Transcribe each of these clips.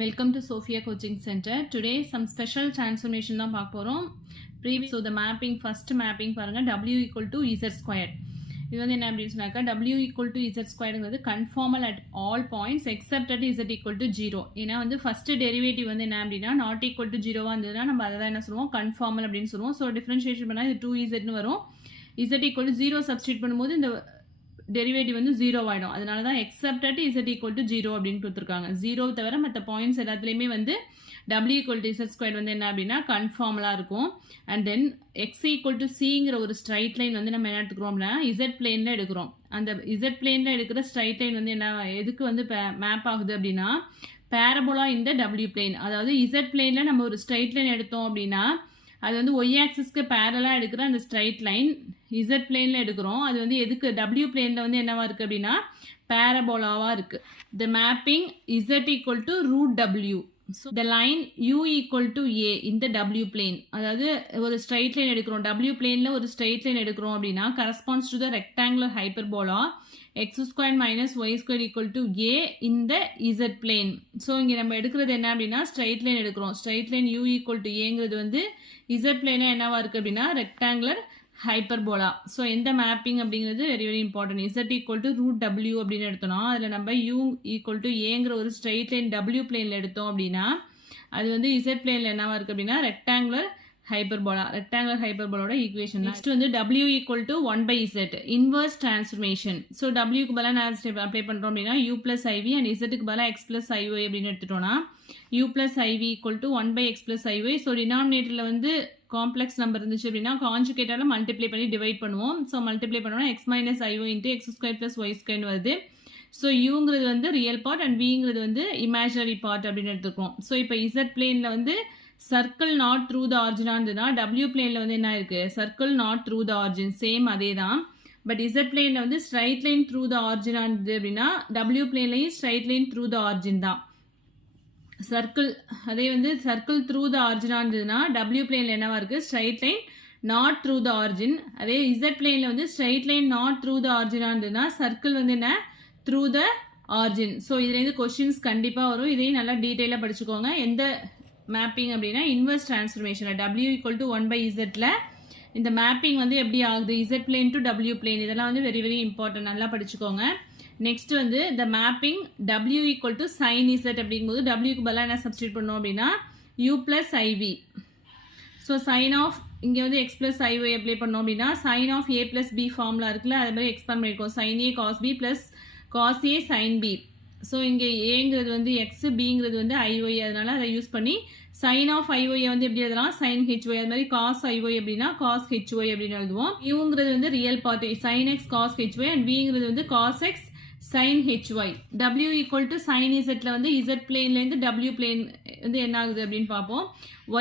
Welcome to Sophia Coaching Center. Today some special transformation தான் பார்க்க போறோம். Previous so the mapping first mapping பாருங்க w equal to z squared. இது வந்து என்ன அப்படினு சொன்னாக்க w equal to z squaredங்கிறது conformal at all points except at z equal to 0. ஏனா வந்து first derivative வந்து என்ன அப்படினா not equal to 0 வா இருந்ததுனா நம்ம அத தான் என்ன சொல்லுவோம் conformal அப்படினு சொல்லுவோம். So differentiation பண்ணா இது 2z னு வரும். z equal to 0 substitute பண்ணும்போது இந்த டெரிவேட்டிவ் வந்து 0 ஆயிடும். அதனால தான் except at z equal to 0 அப்படின்னு கொடுத்துருக்காங்க. 0 தவிர மற்ற பாயிண்ட்ஸ் எல்லாத்துலேயுமே வந்து w equal to z squared வந்து என்ன அப்படின்னா கன்ஃபார்மலாக இருக்கும். And then x equal to cங்கிற ஒரு ஸ்ட்ரைட் லைன் வந்து நம்ம என்ன எடுத்துக்கிறோம் அப்படின்னா z பிளேனில் எடுக்கிறோம். அந்த z பிளேனில் எடுக்கிற ஸ்ட்ரைட் லைன் வந்து என்ன எதுக்கு வந்து மேப் ஆகுது அப்படின்னா பேரபோலா இந்த w பிளேன். அதாவது z பிளேனில் நம்ம ஒரு ஸ்ட்ரைட் லைன் எடுத்தோம் அப்படின்னா அது வந்து y ஆக்சிஸ்க்கு பேரலாக எடுக்கிற அந்த ஸ்ட்ரைட் லைன் z பிளேனில் எடுக்கிறோம். அது வந்து எதுக்கு w பிளேனில் வந்து என்னவா இருக்குது அப்படின்னா பேரபோலாவாக இருக்குது. The mapping z equal to root w. So the line u equal to a in the w plane. அதாவது ஒரு ஸ்ட்ரைட் லைன் எடுக்கிறோம், w பிளேனில் ஒரு ஸ்ட்ரைட் லைன் எடுக்கிறோம் அப்படின்னா corresponds to the rectangular hyperbola x squared minus y squared equal to a in the z plane. So இங்கே நம்ம எடுக்கிறது என்ன அப்படின்னா ஸ்ட்ரைட் லைன் எடுக்கிறோம். Straight line u equal to aங்கிறது வந்து z பிளேனாக என்னவா இருக்குது அப்படின்னா ரெக்டாங்குலர் ஹைப்பர்போலா. ஸோ எந்த மேப்பிங் அப்படிங்கிறது very very important. z equal to root w அப்படின்னு எடுத்தோம்னா அதில் நம்ம u ஈக்குவல் டு ஏங்கிற ஒரு ஸ்ட்ரைட் லைன் w பிளேனில் எடுத்தோம் அப்படின்னா அது வந்து z பிளேனில் என்னவா இருக்குது அப்படின்னா ரெக்டாங்குலர் ஹைப்பர்போலா. ரெக்டாங்குலர் ஹைப்பர்போலோட ஈக்குவேஷன். நெக்ஸ்ட் வந்து w equal to 1/z inverse transformation. So wக்கு பதிலாக நான் அப்ளை பண்ணுறோம் அப்படின்னா u plus iv அண்ட் zக்கு பதிலாக x plus iy அப்படின்னு எடுத்துட்டோம்னா u plus iv equal to 1/x plus iy. So டினாமினேட்டரில் வந்து காம்ப்ளெக்ஸ் நம்பர் இருந்துச்சு அப்படின்னா கான்ஜுகேட்டால மல்டிப்ளை பண்ணி டிவைட் பண்ணுவோம். ஸோ மல்டிப்ளை பண்ணோம்னா x minus IO into x square plus y square வருது. ஸோ யூங்கிறது வந்து ரியல் பார்ட் அண்ட் விங்கிறது வந்து இமேஜினரி பார்ட் அப்படின்னு எடுத்துருக்கோம். ஸோ இப்போ இசட் பிளேனில் வந்து சர்க்கிள் நாட் த்ரூ த ஆர்ஜினா இருந்ததுன்னா டபிள்யூ பிளேனில் வந்து என்ன இருக்குது circle not through the origin same அதே தான். பட் இசட் பிளேனில் வந்து ஸ்ட்ரைட் லைன் த்ரூ த ஆர்ஜினா இருந்தது அப்படின்னா டபிள்யூ பிளேன்லையும் straight line through the origin தான். சர்க்கிள் அதே வந்து சர்க்கிள் த்ரூ த ஆர்ஜினா இருந்ததுன்னா டபிள்யூ பிளேனில் என்னவா இருக்குது straight line not through the origin. அதே இசட் பிளேனில் வந்து straight line not through the ஆர்ஜினா இருந்ததுன்னா சர்க்கிள் வந்து என்ன த்ரூ த ஆர்ஜின். ஸோ இதுலேருந்து கொஸ்டின்ஸ் கண்டிப்பாக வரும். இதையும் நல்லா டீட்டெயிலாக படிச்சுக்கோங்க. எந்த மேப்பிங் அப்படின்னா inverse transformation w equal to 1/zல இந்த மேப்பிங் வந்து எப்படி ஆகுது z plane to w plane. இதெல்லாம் வந்து வெரி வெரி இம்பார்ட்டன்ட், நல்லா படிச்சுக்கோங்க. நெக்ஸ்ட் வந்து இந்த mapping w equal to sine z அப்படிங்கும்போது wக்கு பதிலாக என்ன சப்ஸ்டியூட் பண்ணோம் அப்படின்னா u plus iv. So sine of இங்கே வந்து x பிளஸ் iy அப்ளை பண்ணோம் அப்படின்னா sine of a plus b formula இருக்குல்ல அதே மாதிரி எக்ஸ்பேண்ட் பண்ணியிருக்கோம். Sine a cos b plus cos a sine b. So இங்கே ஏங்கிறது வந்து எக்ஸ் பிங்கிறது வந்து ஐஒய், அதனால அதை யூஸ் பண்ணி சைன் ஆஃப் ஐஒய் வந்து எப்படி எழுதலாம் சைன் ஹெச்ஒய். அது மாதிரி காஸ் ஐஒய் அப்படின்னா காஸ் ஹெச்ஒய் அப்படின்னு எழுதுவோம். யூங்கிறது வந்து real part sine x cos h y and விங்கிறது வந்து cos x sine h y. w equal to sine இசட்ல வந்து இசட் பிளேன்லேருந்து w பிளேன் வந்து என்ன ஆகுது அப்படின்னு பார்ப்போம்.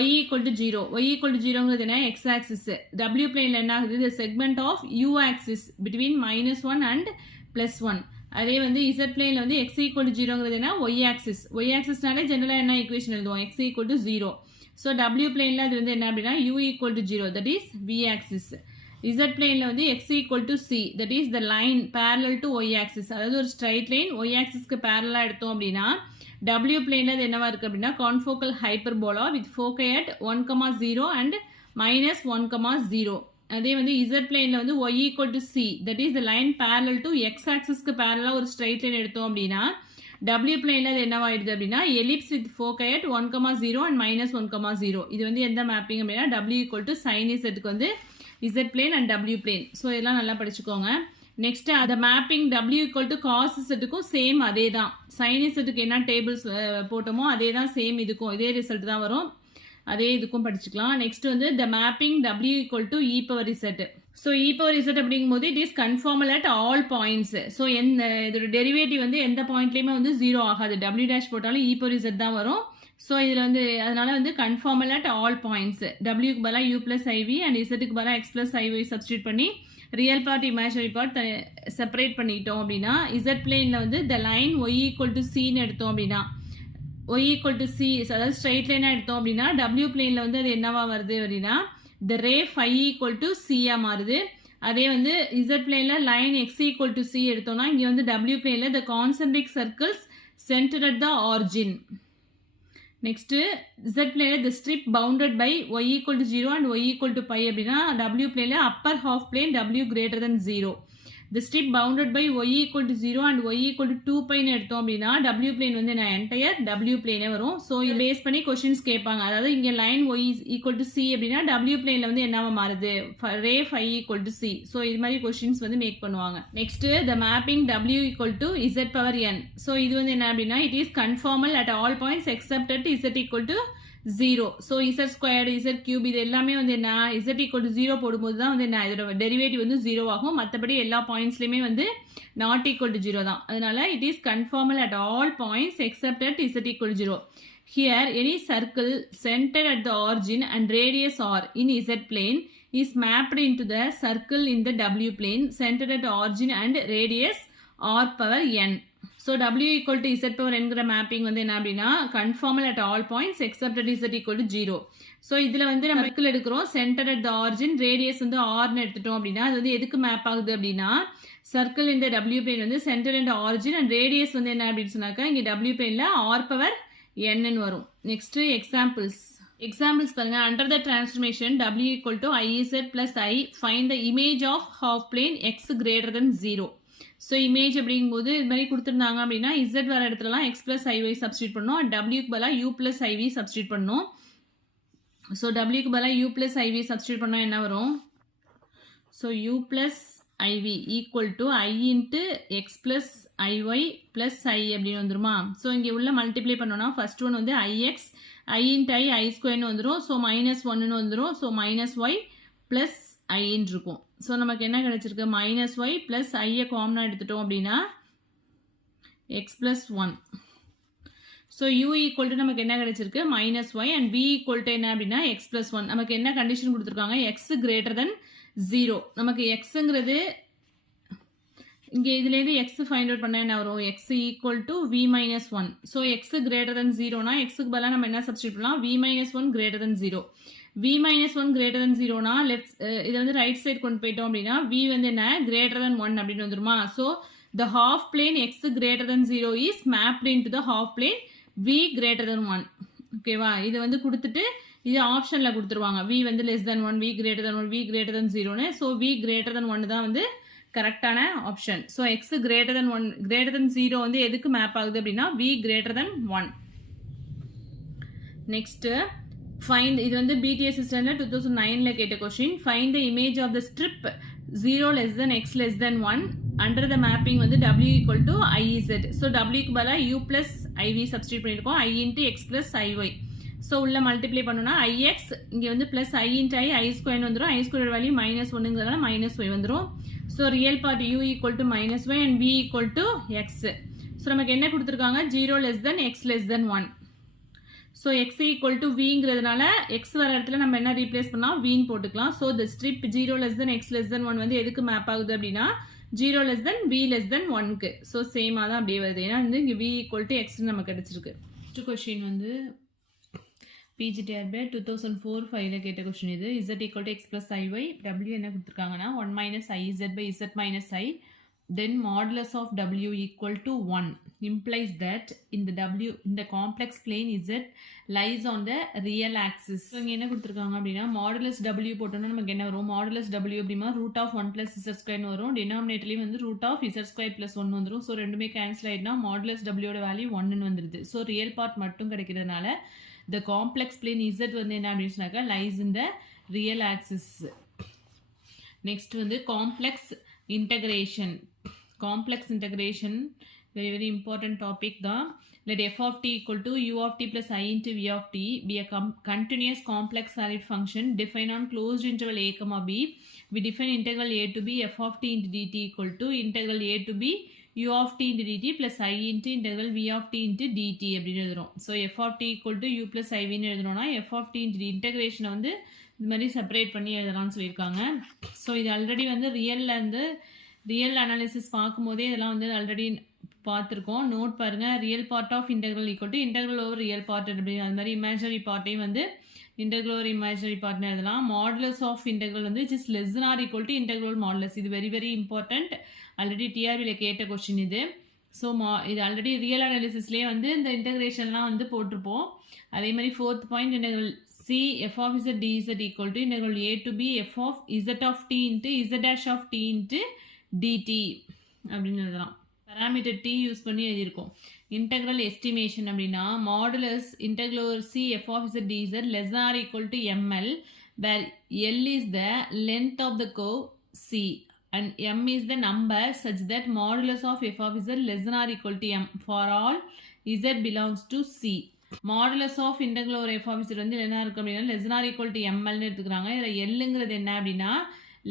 y equal to 0. y equal to 0ங்கிறது என்ன எக்ஸ் ஆக்சிஸ். w பிளேனில் என்ன ஆகுது இது segment of u axis between -1 and +1. அதே வந்து இசட் பிளேனில் வந்து x ஈக்குவல் டு 0ங்கிறது என்ன ஒய் ஆக்சிஸ். ஒய் ஆக்சிஸ்னாலே ஜென்ரலாக என்ன ஈக்குவேஷன் எழுதுவோம் x equal to 0. So w பிளேனில் அது வந்து என்ன அப்படின்னா u equal to 0 that is v axis. z பிளேனில் வந்து x equal to c that is the line parallel to y axis. அதாவது ஒரு ஸ்ட்ரைட் லைன் y ஆக்சிஸ்க்கு பேரலாக எடுத்தோம் அப்படின்னா w பிளேனில் அது என்னவா இருக்குது அப்படின்னா confocal hyperbola with foci at 1,0 and -1,0. அதே வந்து z பிளேனில் வந்து y equal to c that is the line parallel to x ஆக்சிஸ்க்கு பேரலாக ஒரு ஸ்ட்ரைட் லைன் எடுத்தோம் அப்படின்னா w பிளேனில் அது என்னவாயிடுது அப்படின்னா ellipse with foci at 1,0 and -1,0. இது வந்து எந்த மேப்பிங் அப்படின்னா w ஈக்குவல் டு சைன் இசட்டுக்கு வந்து z plane and w plane. So இதெல்லாம் நல்லா படிச்சுக்கோங்க. நெக்ஸ்ட் அந்த mapping w equal to cos இசட்டுக்கும் சேம் அதே தான். சைன் இசட்டுக்கு என்ன டேபிள்ஸ் போட்டோமோ அதே தான் சேம் இதுக்கும் இதே ரிசல்ட் தான் வரும். அதே இதுக்கும் படிச்சுக்கலாம். நெக்ஸ்ட் வந்து the mapping w equal to e power z. So e power z அப்படிங்கும்போது it is conformal at all points. So இதோட டெரிவேட்டிவ் வந்து எந்த பாயிண்ட்லேயுமே வந்து 0 ஆகாது. w டேஷ் போட்டாலும் இ பவர் இசட் தான் வரும். ஸோ இதில் வந்து அதனால வந்து கன்ஃபார்மல் அட் ஆல் பாயிண்ட்ஸ். wக்கு பதிலாக u பிளஸ் iv அண்ட் இசட்டுக்கு பதிலாக x பிளஸ் iy சப்ஸ்டியூட் பண்ணி real part imaginary part separate பண்ணிட்டோம் அப்படின்னா இசட் பிளேனில் வந்து the line y equal to சின்னு எடுத்தோம் அப்படின்னா y ஈக்குவல் டு சி அதாவது ஸ்ட்ரைட் லைனாக எடுத்தோம் அப்படின்னா w பிளேனில் வந்து அது என்னவா வருது அப்படின்னா the ray phi equal to சியா மாறுது. அதே வந்து இசட் பிளேனில் line x equal to c எடுத்தோம்னா இங்கே வந்து w பிளேனில் the concentric circles centre at the origin. Next z பிளேனில் the strip bounded by y equal to 0 and y equal to pi அப்படின்னா w பிளேனில் upper half plane w greater than 0. the strip bounded by y equal to 0 and y equal to 2 pi எடுத்தோம் அப்படின்னா w plane வந்து நான் entire w plane வரும். So இது base பண்ணி questions கேட்பாங்க. அதாவது இங்கே line y equal to c அப்படின்னா w plane வந்து என்னவா மாறுது, ரே phi equal to c. So இது மாதிரி கொஸ்டின்ஸ் வந்து மேக் பண்ணுவாங்க. Next the mapping w equal to z power n. So இது வந்து என்ன அப்படின்னா it is conformal at all points except at z equal to 0. So z squared z cube இது எல்லாமே வந்து என்ன z equal to 0 போடும்போது தான் வந்து என்ன இதோட டெரிவேட்டிவ் வந்து 0 ஆகும். மற்றபடி எல்லா பாயிண்ட்ஸ்லையுமே வந்து நாட் ஈக்குவல் டு 0 தான். அதனால it is conformal at all points except at z equal to 0. Here any circle centered at the origin and radius r in z plane is mapped into the circle in the w plane centered at the origin and radius r power n. So w equal to z power nங்கிற mapping வந்து என்ன அப்படின்னா conformal at all points except at z equal to 0. So இதில் வந்து நம்ம circle எடுக்கிறோம், centre at the origin, radius வந்து ஆர்னு எடுத்துட்டோம் அப்படின்னா அது வந்து எதுக்கு மேப் ஆகுது அப்படின்னா சர்க்கிள் இந்த w பிளேன் வந்து centre and origin and radius வந்து என்ன அப்படின்னு சொன்னாக்கா இங்கே w பிளேனில் r பவர் n வரும். நெக்ஸ்ட் எக்ஸாம்பிள்ஸ் பாருங்க. Under the transformation w equal to iz plus i find the image of half plane x greater than 0. So image அப்படிங்கும்போது இது மாதிரி கொடுத்துருந்தாங்க அப்படின்னா இசட் வர இடத்துலலாம் எக்ஸ் பிளஸ் ஐஒய் சப்ஸ்டியூட் பண்ணணும், டபிள்யூக்கு பதிலாக யூ பிளஸ் ஐவி சப்ஸ்டியூட் பண்ணணும். ஸோ டபிள்யூக்கு பதிலாக யூ பிளஸ் ஐவி சப்ஸ்டியூட் பண்ணால் என்ன வரும், so u plus i v equal to i into x plus i y plus i அப்படின்னு வந்துருமா. ஸோ இங்கே உள்ள மல்டிப்ளை பண்ணோன்னா ஃபர்ஸ்ட் ஒன் வந்து ஐஎக்ஸ் ஐ இன்ட்டு ஐ ஸ்கொயர்னு வந்துடும். ஸோ மைனஸ் ஒன்னு வந்துடும். ஸோ மைனஸ் ஒய் பிளஸ் ஐன்னு இருக்கும். ஸோ நமக்கு என்ன கிடைச்சிருக்கு, மைனஸ் ஒய் பிளஸ் ஐயை காமனாக எடுத்துட்டோம் அப்படின்னா x plus one. So u equal to நமக்கு என்ன கிடைச்சிருக்கு minus y and v equal to என்ன அப்படின்னா எக்ஸ் பிளஸ் ஒன். நமக்கு என்ன கண்டிஷன் கொடுத்துருக்காங்க, எக்ஸ் கிரேட்டர் தென் 0. நமக்கு எக்ஸுங்கிறது இங்கே இதுலேருந்து எக்ஸ் ஃபைண்ட் அவுட் பண்ணால் என்ன வரும், x equal to v minus one. So x greater than 0னா எக்ஸுக்கு பதிலாக நம்ம என்ன சப்ஸ்டியூட் பண்ணலாம், v minus one greater than 0. v minus 1 greater than 0னா லெஃப்ட் இதை வந்து ரைட் சைடு கொண்டு போயிட்டோம் அப்படின்னா v வந்து என்ன greater than 1 அப்படின்னு வந்துருமா. So the half plane x greater than 0 is mapped into the half plane v greater than 1. ஓகேவா, இது வந்து கொடுத்துட்டு இது ஆப்ஷனில் கொடுத்துருவாங்க, v வந்து less than 1, v greater than 1, v greater than 0னு. ஸோ v greater than 1 தான் வந்து கரெக்டான option. So x greater than 1 greater than 0 வந்து எதுக்கு மேப் ஆகுது அப்படின்னா v greater than 1. Next find இது வந்து BTS ஸ்டாண்டர்ட் 2009ல கேட்ட question. find the image of the strip 0 less than x less than 1 under the mapping வந்து w equal to iz. So wக்கு பதிலாக u plus iv சப்ஸ்டியூட் பண்ணியிருக்கோம், i into x plus iy. So உள்ள multiply பண்ணோன்னா ix இங்கே வந்து plus i into i square வந்துடும். i ஸ்கொயர் வேல்யூ மைனஸ் ஒன்றுங்கிறதுனால மைனஸ் ஒய் வந்துடும். So real part u equal to minus y and v equal to x. So நமக்கு என்ன கொடுத்துருக்காங்க, 0 less than x less than 1. So x equal to விங்கிறதுனால x வர இடத்துல நம்ம என்ன ரீப்ளேஸ் பண்ணலாம், வின்னு போட்டுக்கலாம். So the strip 0 less than x less than 1 வந்து எதுக்கு மேப் ஆகுது அப்படின்னா 0 less than v less than 1க்கு. ஸோ சேமாக தான் அப்படியே வருது, ஏன்னா வந்து இங்கே v ஈக்குவல் டு எக்ஸ்ன்னு நமக்கு கிடச்சிருக்கு. நெக்ஸ்ட் கொஸ்டின் வந்து பிஜிடிஆர்பி 2004-5ல கேட்ட கொஸ்டின் இது. z equal to x plus i y, w என்ன கொடுத்துருக்காங்கன்னா 1 மைனஸ் ஐz by z minus i. Then modulus of w equal to 1 implies that in the complex plane z lies on the real axis. So இங்க என்ன கொடுத்திருக்காங்க அப்படின்னா modulus w போட்டோம்னா நமக்கு என்ன வரும், modulus w அப்படிமா root of 1 plus z square வரும். denominatorலயும் வந்து root of z square plus 1 வந்துரும். ஸோ ரெண்டுமே கேன்சல் ஆயிடுனா modulus w ஓட வேல்யூ 1ன்னு வந்துருது. ஸோ ரியல் பார்ட் மட்டும் கிடைக்கிறதுனால the complex plane z வந்து என்ன அப்படின்னு சொன்னாக்கா lies in the real axis. Next வந்து complex integration very important topic தான். let f of t equal to u of t plus i into v of t be a continuous complex valued function defined on closed interval a comma b. we define integral a to b f of t into dt equal to integral a to b u of t into dt plus i into integral v of t into dt அப்படின்னு எழுதுறோம். So f of t equal to u plus i ன்னு எழுதுறோம்னா f of t into இன்டெகிரேஷனை வந்து இது மாதிரி separate பண்ணி எழுதலாம்னு சொல்லியிருக்காங்க. So இது already வந்து ரியல் அனாலிசிஸ் பார்க்கும்போதே இதெல்லாம் வந்து ஆல்ரெடி பார்த்துருக்கோம். நோட் பாருங்கள், real part of integral equal to integral over real part அப்படின்னு, அது மாதிரி இமேஜினரி பார்ட்டையும் வந்து இன்டெக்ரல் ஓவர் இமேஜினரி பார்ட்னு எழுதலாம். மாடுலஸ் ஆஃப் இன்டெக்ரல் வந்து it is less than or equal to integral modulus. இது வெரி வெரி இம்பார்ட்டன்ட், ஆல்ரெடி டிஆர்பியில் கேட்ட கொஸ்டின் இது. ஸோ இது ஆல்ரெடி ரியல் அனாலிசிஸ்லேயே வந்து இந்த இன்டகிரேஷன்லாம் வந்து போட்டிருப்போம். அதே மாதிரி 4th point integral C f of z dz equal to integral a to b f of z of t into z dash of t into dt அப்படின்னு எழுதலாம். பேராமீட்டர் டி யூஸ் பண்ணி எழுதியிருக்கோம். இன்டெக்ரல் எஸ்டிமேஷன் அப்படின்னா modulus integral C f of z dz less or equal to ML where L is the length of the curve C and M is the number such that modulus of f of z less than or equal to M for all z belongs to C. Modulus of integral over f of z வந்து என்ன இருக்கு அப்படின்னா less than or equal to M ன்னு எடுத்துக்கிறாங்க. இதில் Lங்கிறது என்ன அப்படின்னா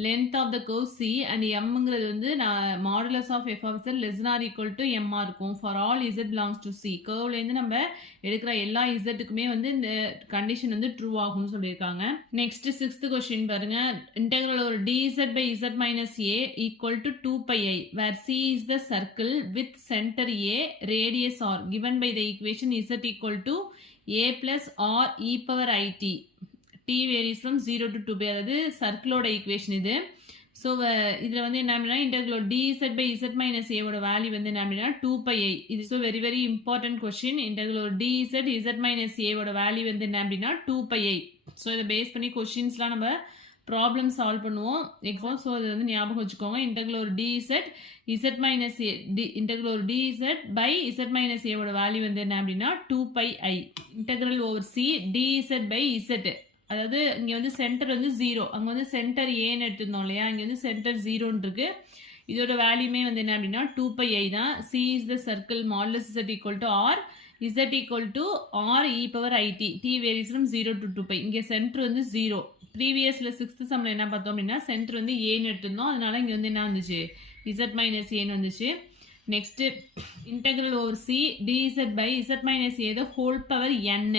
length of the curve C and Mங்கிறது வந்து modulus of f of z less than or equal to M இருக்கும் for all z belongs to C. curveலேருந்து நம்ம எடுக்கிற எல்லா zக்குமே வந்து இந்த கண்டிஷன் வந்து ட்ரூ ஆகும்னு சொல்லியிருக்காங்க. நெக்ஸ்ட் 6th கொஸ்டின் பாருங்க. இன்டெக்ரல் ஒரு dz by z minus a equal to 2 pi I where C is the circle with center A radius R given by the equation z equal to a plus r e power it. t varies from 0 to 2 by அதாவது சர்க்கிளோட equation இது. So இதில் வந்து என்ன அப்படின்னா integral dz by z minus a ஓட value வந்து என்ன அப்படின்னா 2 pi I. இது so very very important question. Integral dz z minus a ஓட வேல்யூ வந்து என்ன அப்படின்னா 2 pi I. ஸோ இதை பேஸ் பண்ணி கொஸ்டின்ஸ்லாம் நம்ம ப்ராப்ளம் சால்வ் பண்ணுவோம் எக்ஸாம். ஸோ அது வந்து ஞாபகம் வச்சுக்கோங்க. Integral dz z minus a integral dz by z minus a ஓட வேல்யூ வந்து என்ன அப்படின்னா 2 pi I. Integral over c dz by z அதாவது இங்கே வந்து சென்டர் வந்து 0, அங்கே வந்து சென்டர் ஏன்னு எடுத்துருந்தோம் இல்லையா, இங்கே வந்து சென்டர் 0ன்னு இருக்கு. இதோட வேல்யூமே வந்து என்ன அப்படின்னா 2 pi I தான். C is the circle modulus z equal to R z equal to R e power it. t varies from 0 to 2 pi. இங்கே சென்டர் வந்து 0. ப்ரீவியஸில் 6th சம்மில் என்ன பார்த்தோம் அப்படின்னா சென்டர் வந்து ஏன்னு எடுத்துருந்தோம். அதனால இங்கே வந்து என்ன வந்துச்சு z minus ஏன்னு வந்துச்சு. Next integral over C dz by z minus a the whole power n.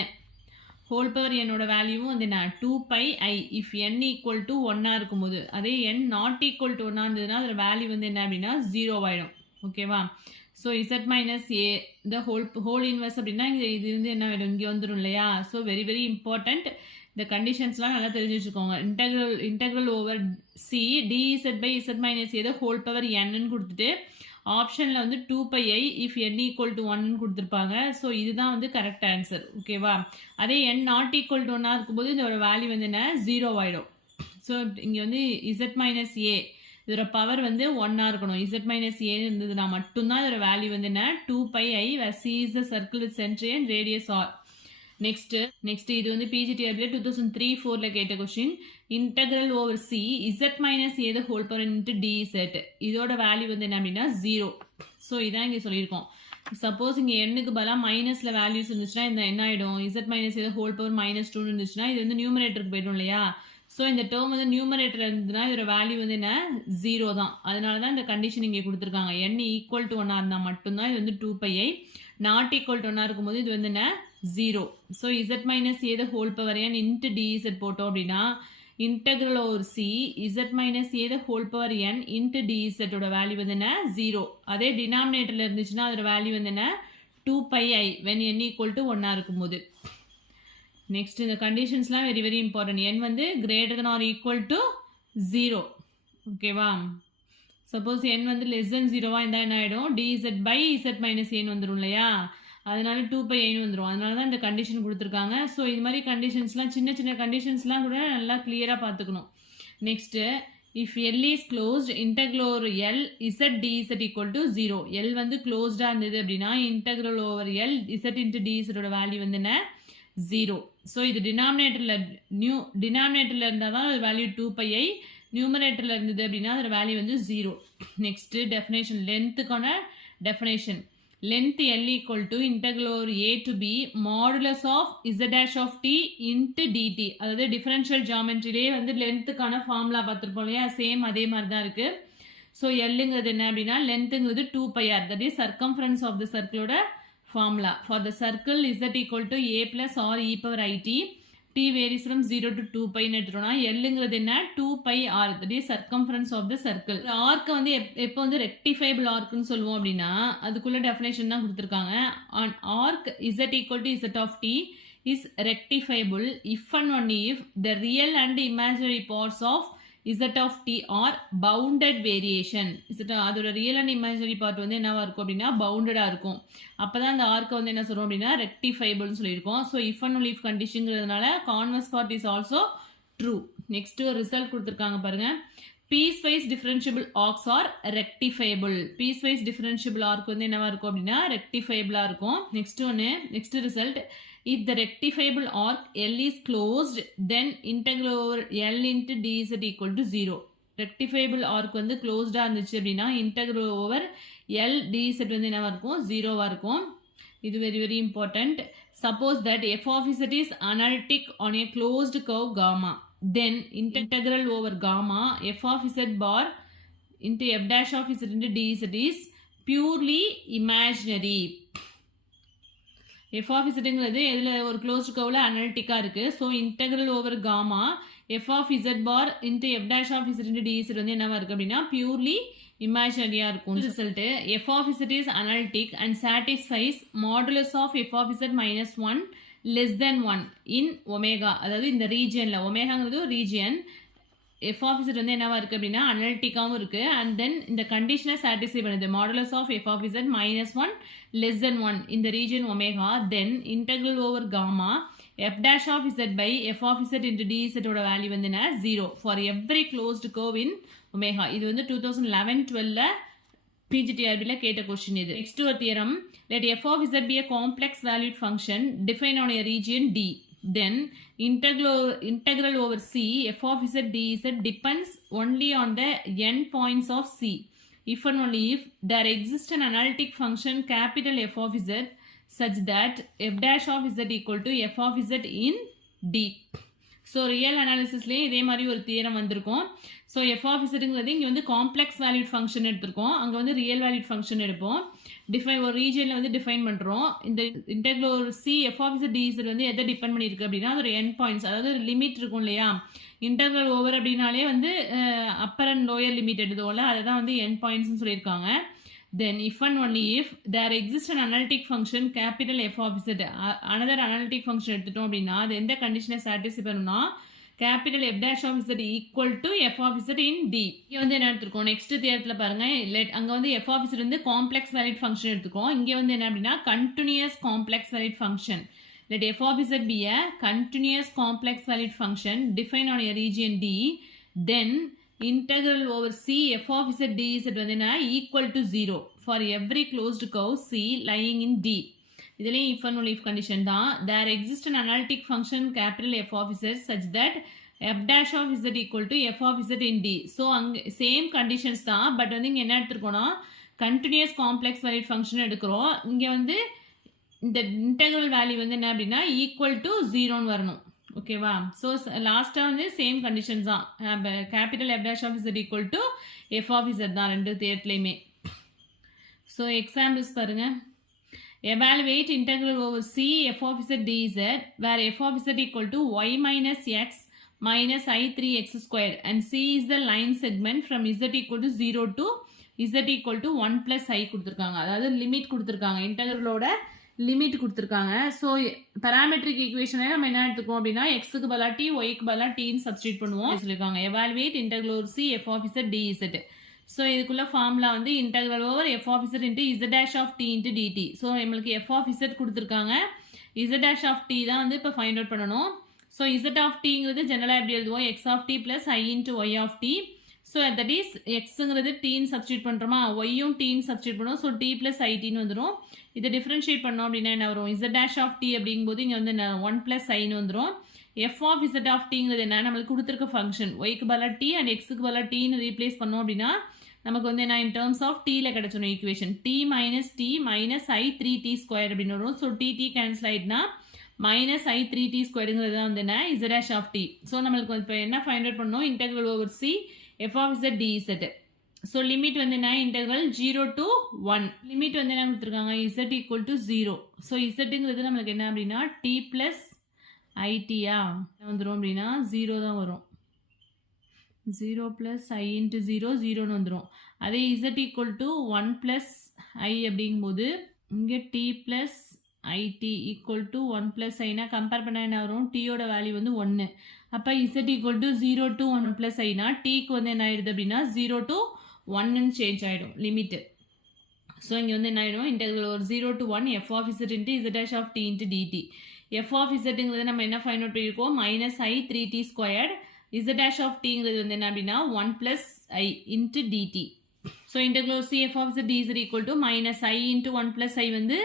Whole power என்னோட வேல்யூவும் வந்து நான் 2 pi I if n equal to 1 இருக்கும்போது. அதே n நாட் ஈக்குவல் டு 1 இருந்ததுன்னா அதோட வேல்யூ வந்து என்ன அப்படின்னா 0 ஆகிடும். ஓகேவா? So z minus A the whole inverse அப்படின்னா இது வந்து என்ன ஆகிடும் இங்கே வந்துடும் இல்லையா. So very very important. இந்த கண்டிஷன்ஸ்லாம் நல்லா தெரிஞ்சு வச்சுக்கோங்க. Integral over C dz by z minus A the whole power n கொடுத்துட்டு ஆப்ஷனில் வந்து 2 pi I if n equal to 1 கொடுத்துருப்பாங்க. ஸோ இதுதான் வந்து கரெக்ட் ஆன்சர். ஓகேவா? அதே n நாட் ஈக்குவல் டு 1 இருக்கும்போது இதோட வேல்யூ வந்து என்ன 0 ஆகிடும். ஸோ இங்கே வந்து z மைனஸ் ஏ இதோட பவர் வந்து 1 இருக்கணும். z மைனஸ் ஏ இருந்ததுன்னா மட்டும்தான் இதோட வேல்யூ வந்து என்ன 2 pi I where C is the circle with center and radius R. Next இது வந்து பிஜிடிஆர்பியில் 2003-4 கேட்ட question. Integral over C z minus A the whole power into dz இதோட வேல்யூ வந்து என்ன அப்படின்னா 0. ஸோ இதான் இங்கே சொல்லியிருக்கோம். சப்போஸ் இங்கே எண்ணுக்கு பதிலாக மைனஸில் வேல்யூஸ் இருந்துச்சுன்னா இந்த என்ன ஆகிடும் z minus A the whole power -2 இருந்துச்சுன்னா இது வந்து நியூமரேட்டருக்கு போய்டும் இல்லையா. ஸோ இந்த டேர்ம் வந்து நியூமரேட்டர் இருந்ததுன்னா இதோட வேல்யூ வந்து என்ன 0 தான். அதனால தான் இந்த கண்டிஷன் இங்கே கொடுத்துருக்காங்க. n ஈக்குவல் டு 1 இருந்தால் மட்டும்தான் இது வந்து 2 pi I. Not equal to 1 இருக்கும்போது இது வந்து என்ன 0. So z minus A the whole power n into dz போட்டோம் அப்படின்னா integral over C z minus A the whole power n into dz ஓட வேல்யூ வந்து என்ன 0. அதே டினாமினேட்டரில் இருந்துச்சுன்னா அதோட வேல்யூ வந்து என்ன 2 pi I when n equal to 1 இருக்கும்போது. நெக்ஸ்ட் இந்த கண்டிஷன்ஸ்லாம் வெரி வெரி இம்பார்ட்டன்ட். n வந்து greater than or equal to 0. ஓகேவா? சப்போஸ் n வந்து லெஸ் தென் 0 இருந்தால் என்ன ஆகிடும் dz by z மைனஸ் ஏன்னு வந்துடும் இல்லையா. அதனால 2 pi I வந்துடும். அதனால தான் இந்த கண்டிஷன் கொடுத்துருக்காங்க. ஸோ இது மாதிரி கண்டிஷன்ஸ்லாம் சின்ன சின்ன கண்டிஷன்ஸ்லாம் கூட நல்லா கிளியராக பார்த்துக்கணும். Next if L is closed integral over L z dz equal to 0. L வந்து க்ளோஸ்டாக இருந்தது அப்படின்னா integral over L z into dz ஓட வேல்யூ வந்து என்ன 0. ஸோ இது டினாமினேட்டரில் இருந்தால் தான் அது வேல்யூ 2 pi I. நியூமரேட்டரில் இருந்தது அப்படின்னா அதோட வேல்யூ வந்து 0. நெக்ஸ்ட்டு டெஃபினேஷன் லென்த்துக்கான definition. length L equal to integral over a to b modulus of z dash of t into dt. அதாவது டிஃபரன்ஷியல் ஜியாமெட்ரியிலே வந்து லென்த்துக்கான ஃபார்முலா பார்த்துருப்போம் இல்லையா, சேம் அதே மாதிரி தான் இருக்குது. ஸோ எல்லுங்கிறது என்ன அப்படின்னா லென்த்துங்கிறது 2 pi r, that is circumference of the சர்க்கிளோட formula. For the circle z equal to a plus r e power it t varies from 0 to 2 pi எடுத்துட்டோம்னா எல்லுங்கிறது என்ன 2 pi r, that is circumference of the circle. ஆர்க்கு வந்து எப்போ வந்து ரெக்டிஃபைபிள் ஆர்க்குன்னு சொல்லுவோம் அப்படின்னா அதுக்குள்ள டெஃபினேஷன் தான் கொடுத்துருக்காங்க. On arc z equal to z of t is rectifiable if and only if the real and imaginary parts of z of t are bounded variation. அதோட ரியல் அண்ட் இமேஜினரி பார்ட் வந்து என்னவா இருக்கும் அப்படின்னா பவுண்டடாக இருக்கும். அப்போ தான் அந்த ஆர்க்கை வந்து என்ன சொல்கிறோம் அப்படின்னா ரெக்டிஃபைபிள்னு சொல்லியிருக்கோம். So if and only if கண்டிஷன்ங்கிறதுனால converse part is also true. Next ஒரு ரிசல்ட் கொடுத்துருக்காங்க பாருங்க. Piecewise differentiable arcs are rectifiable. Piecewise differentiable arc வந்து என்னவா இருக்கும் அப்படின்னா ரெக்டிஃபைபிளாக இருக்கும். Next result, if the rectifiable arc L is closed then integral over L into dz equal to 0. rectifiable arc வந்து closedஆ இருந்துச்சு அப்படின்னா integral over L dz வந்து என்னவா இருக்கும் 0வா இருக்கும். இது very very important. Suppose that f of z is analytic on a closed curve gamma, then integral over gamma f of z bar into f dash of z into dz is purely imaginary. f of zங்கிறது இதில் ஒரு closed கர்வில் அனலிட்டிக்காக இருக்குது. So integral over gamma f of z bar into f dash of z into d z வந்து என்னவா இருக்குது அப்படின்னா purely இமேஜினரியாக இருக்கும். Result f of z is analytic and satisfies modulus of f of z minus 1 less than 1 in omega. அதாவது இந்த ரீஜியனில் ஒமேகாங்கிறது ஒரு region. F of Z வந்து என்னவா இருக்குது அப்படின்னா அனலிட்டிக்காகவும் இருக்குது. அண்ட் தென் இந்த கண்டிஷனை சாட்டிஸ்ஃபை பண்ணுது. Modulus of f of z minus 1 less than 1 in the region omega, then integral over gamma f dash of z by f of z into dz ஓட value வந்து என்ன 0 for every closed curve in omega. இது வந்து 2011-12ல PGTRBல கேட்ட question இது. Next ஒரு theorem, let f of z be a complex valued function defined on a region D, then integral over c f of z dz depends only on the n points of c if and only if there exists an analytic function capital F of z such that f dash of z equal to f of z in D. So ரியல் அனாலிசிஸ்லேயே இதே மாதிரி ஒரு theorem வந்திருக்கும். So F of இசட்டுங்கிறது இங்கே வந்து complex valued function எடுத்திருக்கோம், அங்கே வந்து ரியல் வேல்யூட் ஃபங்க்ஷன் எடுப்போம். ஒரு ரீஜனில் வந்து டிஃபைன் பண்ணுறோம். இந்த integral C f of z d z வந்து எதை டிபெண்ட் பண்ணியிருக்கு அப்படின்னா ஒரு என் பாயிண்ட்ஸ், அதாவது ஒரு லிமிட் இருக்கும் இல்லையா. இன்டெக்ரல் ஓவர் அப்படின்னாலே வந்து அப்பர் அண்ட் லோயர் லிமிட் எடுத்தோம்ல, அதை தான் வந்து என் பாயிண்ட்ஸ்னு சொல்லியிருக்காங்க. Then if and only if there exists an analytic function capital F of z, another analytic function எடுத்துட்டோம் அப்படின்னா அது எந்த கண்டிஷனை சாட்டிஸ்ஃபை பண்ணுன்னா capital f dash of z equal to f of z in D. இங்கே வந்து என்ன எடுத்துருக்கோம் நெக்ஸ்ட் தியரத்தில் பாருங்க, அங்கே வந்து f of z வந்து காம்ப்ளெக்ஸ் வேலிட் ஃபங்க்ஷன் எடுத்துக்கோம். இங்கே வந்து என்ன அப்படின்னா continuous complex valued function. Let f of z be a continuous complex valued function defined on a region D, then integral over c f of z dz வந்து என்ன equal to 0 for every closed curve c lying in D. இதுலேயும் if and only if condition தான். There exists an analytic function capital F of z such that f dash of z equal to f of z in D. So அங்கே same conditions தான், but வந்து இங்கே என்ன எடுத்துருக்கோன்னா continuous complex valued function எடுக்கிறோம். இங்கே வந்து இந்த இன்டெக்ரல் வேல்யூ வந்து என்ன அப்படின்னா ஈக்குவல் டு 0ன்னு வரணும். ஓகேவா. ஸோ லாஸ்ட்டாக வந்து சேம் கண்டிஷன்ஸ் தான். Capital F dash of z equal to f of z தான் ரெண்டு தேர்ட்லேயுமே. ஸோ எக்ஸாம்பிள்ஸ் பாருங்கள். Evaluate integral over c f of z d z where f of z equal to y minus x minus i3x squared and c is the line segment from z equal to 0 to z equal to 1 plus i கொடுத்துருக்காங்க. அதாவது limit கொடுத்துருக்காங்க, இன்டெக்ரலோட limit கொடுத்துருக்காங்க. So parametric ஈக்குவேஷனை நம்ம என்ன எடுத்துக்கோம் அப்படின்னா எக்ஸுக்கு பதிலாக டி ஒய்க்கு பதிலாக டீன்னு சப்ஸ்டியூட் பண்ணுவோம் சொல்லியிருக்காங்க. Evaluate integral over c f of z d z. So இதுக்குள்ள ஃபார்முலா வந்து integral over f of z into z dash of t into d t. So நம்மளுக்கு எஃப் ஆஃப் இசட் கொடுத்துருக்காங்க, இசட் டேஷ் ஆஃப் டி தான் வந்து இப்போ find out பண்ணணும். So z of டிங்கிறது ஜெனரலாக எப்படி எழுதுவோம் x of t plus i into y of t. So that is எக்ஸுங்கிறது டீன்னு சப்ஸ்டியூட் பண்ணுறோமா, ஒய்யும் டீன்னு சப்ஸ்டியூட் பண்ணுவோம். ஸோ டி ப்ளஸ் ஐடின்னு வந்துடும். இதை டிஃப்ரென்ஷியேட் பண்ணோம் அப்படின்னா என்ன வரும், இசட் டேஷ் ஆஃப் டி அப்படிங்கும்போது இங்கே வந்து 1 ப்ளஸ் ஐன்னு வந்துடும். எஃப் ஆஃப் இசட் ஆஃப் டிங்கிறது என்ன, நம்மளுக்கு கொடுத்துருக்க ஃபங்க்ஷன் ஒய்க்கு பதிலாக டி அண்ட் எக்ஸுக்கு பதிலாக டீன்னு ரீப்ளேஸ் பண்ணோம் அப்படின்னா நமக்கு வந்து என்ன இன் டேர்ம்ஸ் ஆஃப் டீயில் கிடச்சிடும் equation. T minus i 3t square அப்படின்னு வரும். ஸோ டி கேன்சல் ஆகிட்டுனா மைனஸ் ஐ 3t ஸ்கொயருங்கிறது தான் வந்து என்ன z dash of t. So நம்மளுக்கு இப்போ என்ன ஃபைண்ட் அவுட் பண்ணணும், integral over c f of z d z. So limit வந்து என்ன இன்டெக்ரல் 0 to 1. லிமிட் வந்து என்ன கொடுத்துருக்காங்க இசட் ஈக்குவல் டு 0. ஸோ இசட்டுங்கிறது நம்மளுக்கு என்ன அப்படின்னா டி ப்ளஸ் ஐடியா வந்துடும் அப்படின்னா 0 தான் வரும். 0 ப்ளஸ் ஐ இன்ட்டு 0ன்னு வந்துடும். அதே z equal to 1 plus i அப்படிங்கும்போது இங்கே t plus IT equal to 1 plus ஐனா கம்பேர் பண்ண என்ன வரும் டீயோட வேல்யூ வந்து 1 அப்போ z equal to 0 to 1 plus Aina டீக்கு வந்து என்ன ஆயிடுது அப்படின்னா 0 to 1ன்னு சேஞ்ச் ஆகிடும் லிமிட்டு ஸோ இங்கே வந்து என்ன ஆகிடும் இன்டெக்ரல் ஒரு 0 to 1 f of z into z dash of t into dt f of zங்கிறது நம்ம என்ன ஃபைண்ட் அவுட் பண்ணியிருக்கோம் -i 3t squared z dash of tங்கிறது வந்து என்ன அப்படின்னா 1 plus I into dt so integral cf of z dz equal to -i into 1 plus I வந்து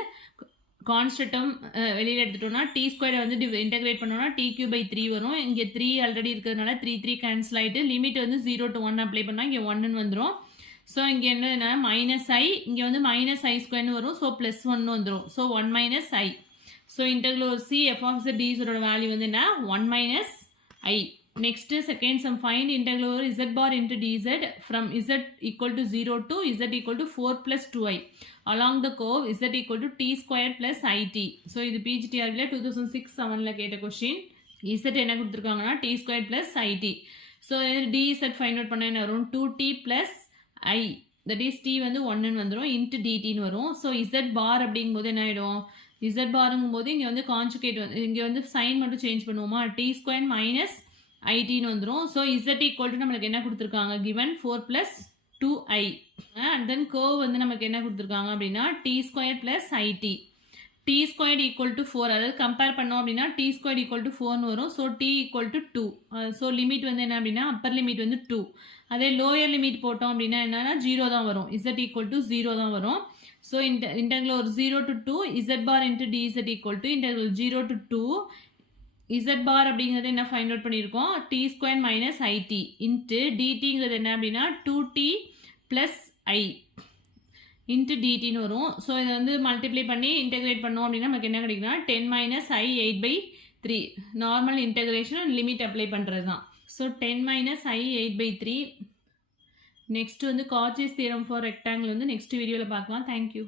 கான்ஸ்டன்ட்டம் வெளியில் எடுத்துட்டோம்னா D ஸ்கொயரை வந்து இன்டெகிரேட் பண்ணோம்னா t³ 3 வரும் இங்கே 3 ஆல்ரெடி இருக்கிறதுனால 3 கேன்சல் ஆகிட்டு லிமிட் வந்து 0 to 1 அப்ளை பண்ணால் இங்கே 1ன்னு வந்துடும் ஸோ இங்கே என்ன -i இங்கே வந்து -i² வரும் ஸோ +1 வந்துடும் so 1 - i so integral c f of z dz value வந்து என்ன 1 - i next second sum find integral over z bar into dz from z equal to 0 to z equal to 4 plus 2i along the curve z equal to t squared plus it so இது PGTR 2006-7ல கேட்ட question z என்ன கொடுத்திருக்காங்கன்னா t squared plus it so dz find out பண்ண என்ன வரும் 2t plus I that is t வந்து 1 ன்னு வந்துரும் into dt ன்னு வரும் so z bar அப்படிங்கும்போது என்ன ஆயிடும் z barங்கும்போது இங்க வந்து கான்ஜுகேட் வந்து இங்க வந்து சைன் மட்டும் சேஞ்ச் பண்ணுவோமா t squared minus it ன்னு வந்துரும் so z equal to நமக்கு என்ன கொடுத்திருக்காங்க given 4 plus 2i and then curve வந்து நமக்கு என்ன கொடுத்திருக்காங்க அப்படின்னா t squared plus it t squared equal to 4 அதாவது கம்பேர் பண்ணோம் அப்படின்னா t squared equal to 4 ன்னு வரும் so t equal to 2 so limit வந்து என்ன அப்படின்னா அப்பர் லிமிட் வந்து 2 அதே லோயர் லிமிட் போட்டோம் அப்படின்னா என்னன்னா 0 தான் வரும் z equal to 0 தான் வரும் so integral 0 to 2 z bar into dz equal to integral 0 to 2 z bar அப்படிங்கிறது என்ன ஃபைண்ட் அவுட் பண்ணியிருக்கோம் t square minus it into dtங்கிறது என்ன அப்படின்னா 2t plus I into dt ன்னு வரும் ஸோ இதை வந்து மல்டிப்ளை பண்ணி இன்டெகிரேட் பண்ணோம் அப்படின்னா நமக்கு என்ன கிடைக்குன்னா 10 minus I 8/3 normal integration limit apply பண்ணுறது தான் ஸோ 10 minus I 8/3 நெக்ஸ்ட் வந்து காச்சஸ் தியரம் ஃபார் ரெக்டாங்கிள் வந்து நெக்ஸ்ட் வீடியோவில் பார்க்கலாம் தேங்க்யூ